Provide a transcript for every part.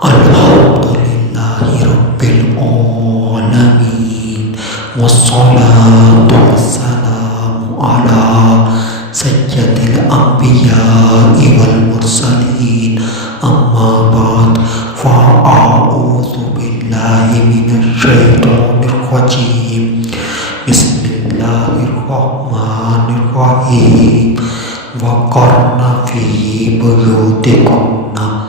Alhamdulillahi Rabbil Alamin, wassalatu wassalamu ala sayyidil anbiya'i wal mursalin, amma ba'd, fa'a'udhu billahi minash shaitanir rajim. Bismillahirrahmanirrahim. Wa qarna fi buyutikunna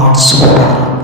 812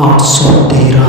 813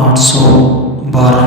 812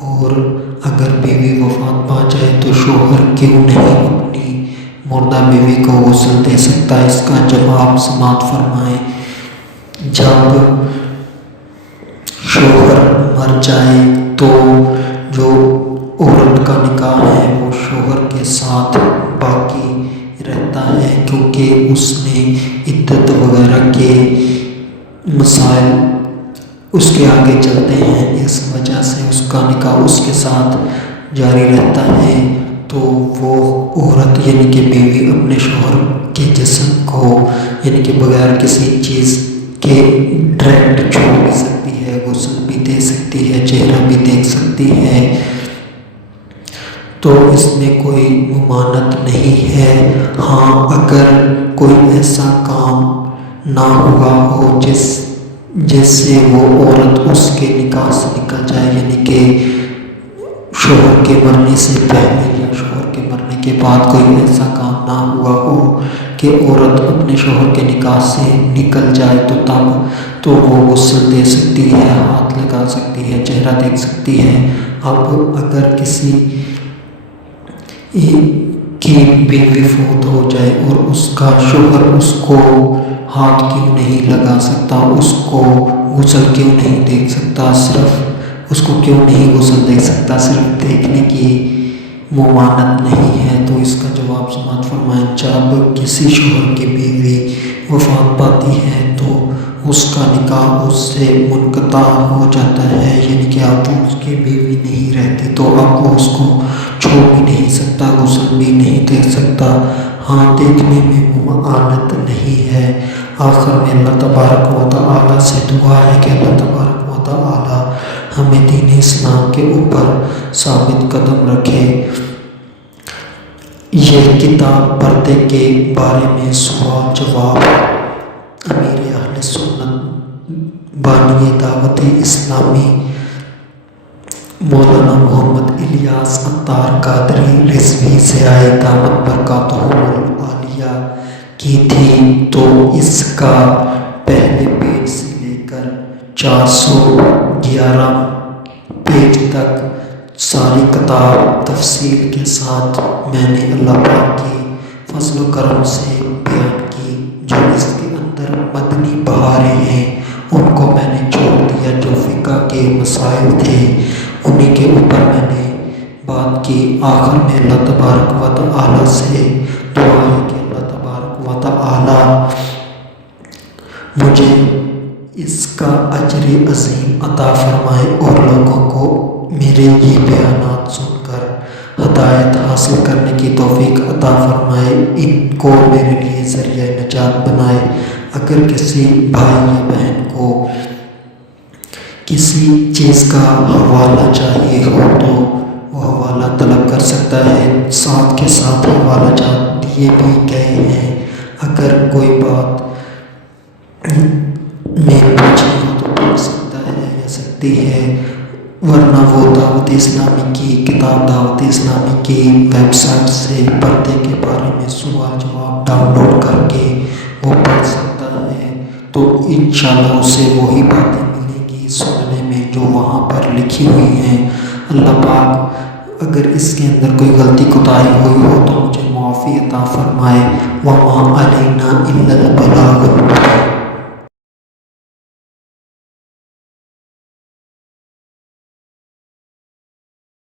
اور اگر بیوی وفات پا جائے تو شوہر کیوں نہیں اپنی مردہ بیوی کو غسل دے سکتا ہے؟ اس کا جواب سماعت فرمائیں۔ جب شوہر مر جائے تو جو عورت کا نکاح ہے وہ شوہر کے ساتھ باقی رہتا ہے، کیونکہ اس نے عدت وغیرہ کے مسائل اس کے آگے چلتے ہیں، اس وجہ سے اس کا نکاح اس کے ساتھ جاری رہتا ہے۔ تو وہ عورت یعنی کہ بیوی اپنے شوہر کے جسم کو یعنی کہ بغیر کسی چیز کے ڈائریکٹ چھو بھی سکتی ہے، غسل بھی دے سکتی ہے، چہرہ بھی دیکھ سکتی ہے، تو اس میں کوئی ممانعت نہیں ہے۔ ہاں، اگر کوئی ایسا کام نہ ہوا ہو جس سے وہ عورت اس کے نکاح سے نکل جائے، یعنی کہ شوہر کے مرنے سے پہلے یا شوہر کے مرنے کے بعد کوئی ایسا کام نہ ہوا ہو کہ عورت اپنے شوہر کے نکاح سے نکل جائے، تو تب تو وہ غسل دے سکتی ہے، ہاتھ لگا سکتی ہے، چہرہ دیکھ سکتی ہے۔ اب اگر کسی کی بیوی فوت ہو جائے اور اس کا شوہر اس کو ہاتھ کیوں نہیں لگا سکتا، اس کو غسل کیوں نہیں دیکھ سکتا، صرف اس کو کیوں نہیں غسل دے سکتا، صرف دیکھنے کی ممانعت نہیں ہے؟ تو اس کا جواب سماعت فرمائیں۔ جب کسی شوہر کی بیوی وفات پاتی ہے تو اس کا نکاح اس سے منقطع ہو جاتا ہے، یعنی کہ اب وہ اس کی بیوی نہیں رہتی، تو اب وہ اس کو چھو بھی نہیں سکتا، غسل بھی نہیں دے سکتا۔ ہاں، دیکھنے میں ممانعت نہیں ہے۔ آخر میں اللہ تبارک و تعالیٰ سے دعا ہے کہ اللہ تبارک و تعالیٰ ہمیں دین اسلام کے اوپر ثابت قدم رکھے۔ یہ کتاب پردے کے بارے میں سوال جواب امیر اہل سنت بانی دعوت اسلامی مولانا محمد الیاس عطار قادری رضوی سے دامت برکاتہم العالیہ کی تھی، تو اس کا پہلے پیج سے لے کر 411 پیج تک ساری کتاب تفصیل کے ساتھ میں نے اللہ پاک کی فضل و کرم سے بیان کی۔ جو اس کے اندر مدنی بہاریں ہیں ان کو میں نے چھوڑ دیا، جو فقہ کے مسائل تھے انہی کے اوپر میں نے بات کی۔ آخر میں اللہ تبارک و تعالیٰ سے دعا ہے کہ اللہ تبارک و تعالیٰ مجھے اس کا اجر عظیم عطا فرمائے اور لوگوں کو میرے یہ بیانات سن کر ہدایت حاصل کرنے کی توفیق عطا فرمائے، ان کو میرے لیے ذریعہ نجات بنائے۔ اگر کسی بھائی یا بہن کو کسی چیز کا حوالہ چاہیے ہو تو وہ حوالہ طلب کر سکتا ہے، ساتھ کے ساتھ حوالہ جات دیے بھی گئے ہیں۔ اگر کوئی بات میں پوچھنی ہو تو پوچھ سکتا ہے یا سکتی ہے، ورنہ وہ دعوت اسلامی کی کتاب دعوت اسلامی کی ویب سائٹ سے پردے کے بارے میں سوال جواب ڈاؤن لوڈ کر کے وہ پڑھ سکتا ہے، تو انشاءاللہ اسے وہی باتیں ملیں گی سننے میں جو وہاں پر لکھی ہوئی ہیں۔ اللہ پاک اگر اس کے اندر کوئی غلطی کوتاہی ہوئی ہو تو مجھے معافی عطا فرمائے۔ وَمَا عَلَيْنَا إِلَّا الْبَلَاغُ الْمُبِينُ۔